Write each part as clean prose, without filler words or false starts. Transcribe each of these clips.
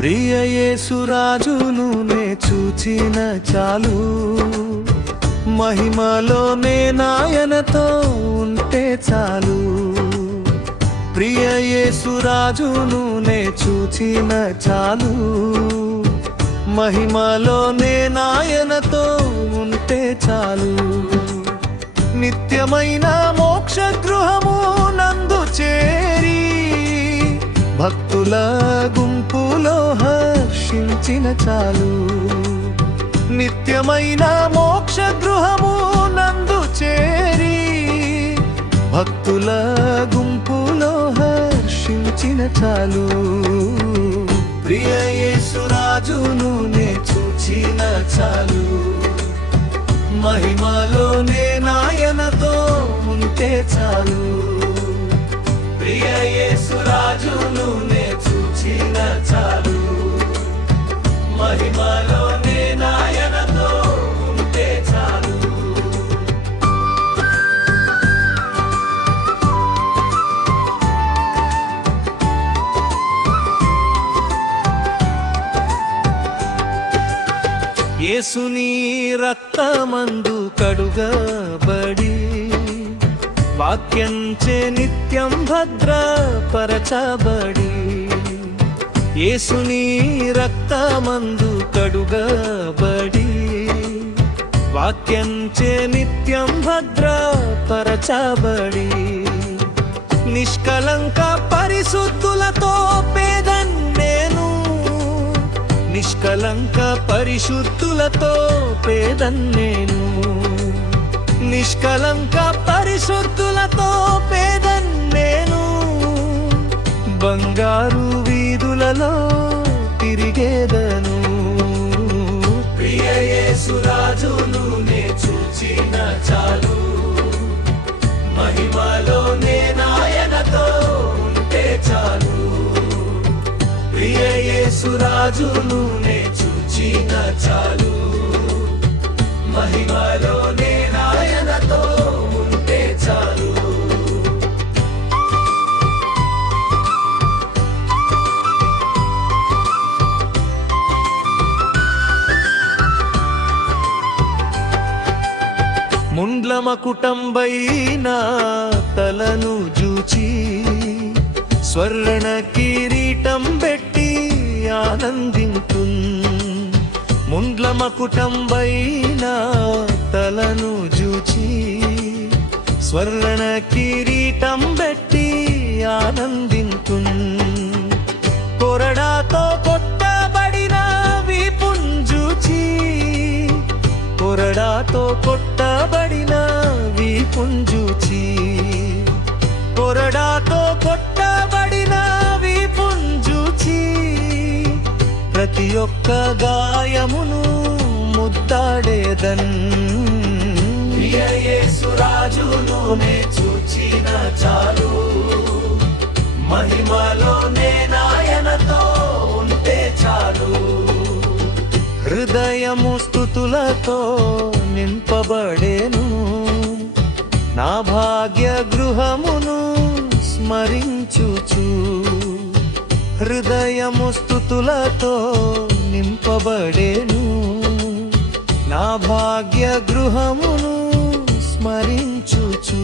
ప్రియ యేసురాజును నే చూచిన చాలు, మహిమలోనే నాయనతో ఉంటే చాలు. ప్రియ యేసురాజును నే చూచిన చాలు, మహిమలోనే నాయనతో ఉంటే చాలు. నిత్యమైన మోక్ష గృహము నందు చేరి భక్తుల గుంపులో హర్షించిన చాలు. నిత్యమైన మోక్ష గృహము నందు చేరి భక్తుల గుంపులో హర్షించిన చాలు. ప్రియ యేసురాజును నే చూచిన చాలు, మహిమలోనే నాయనతో ఉంటే చాలు. ప్రియ యేసురాజును నే చూచిన చాలు, మహిమలోనే నాయనతో ఉంటే చాలు. యేసుని రక్తమందు కడుగబడి వాక్యంచే నిత్యం భద్రపరచబడి, యేసుని రక్తమందు కడుగబడి వాక్యంచే నిత్యం భద్రపరచబడి, నిష్కలంక పరిశుద్ధులతో పేదన్నేను, నిష్కలంక పరిశుద్ధులతో పేదన్నేను, నిష్కలంక పరిశుద్ధులతో పేదన్నేను. బంగారు వీధులలో తిరిగేదను. ప్రియ యేసురాజును నే చూచిన చాలు, మహిమలోనే నాయనతో ఉంటే చాలు. ప్రియ యేసురాజును నే చూచిన చాలు, మహిమలోనే నాయనతో ఉంటే చాలు. ముండ్ల మకుటంబైన తలను జూచి స్వర్ణ కిరీటం పెట్టి ఆనందింతున్. ముండ్ల మకుటంబైన తలను జూచి స్వర్ణ కిరీటం పెట్టి ఆనందింతున్. కొరడాతో కొట్టబడిన వీపుంజూచి, కొరడాతో కొట్టబడిన వీపుంజూచి, కొరడాతో కొట్టబడిన వీపుంజూచి ప్రతి ఒక్క గాయమును ముద్దాడేదన్. ప్రియ యేసురాజును నే చూచిన చాలు, మహిమలోనే నాయనతో ఉంటే చాలు. హృదయము స్తుతులతో నింపబడేను, నా భాగ్య గృహమును స్మరించుచు. హృదయము స్తుతులతో నింపబడేను, నా భాగ్య గృహమును స్మరించుచు.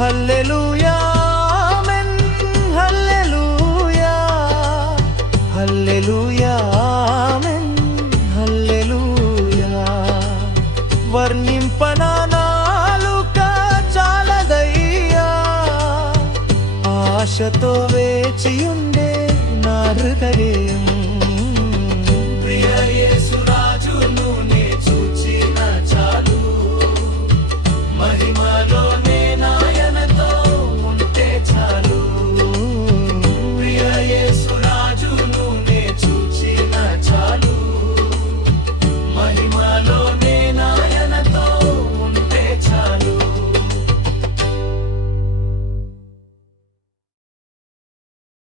హల్లెలూయా ఆమేన్, హల్లెలూయా, హల్లెలూయా ఆమేన్, హల్లెలూయా. వర్ణింపనా నాలుక చాలదయ్యా, ఆశతో వేచియుండే నా హృదయం.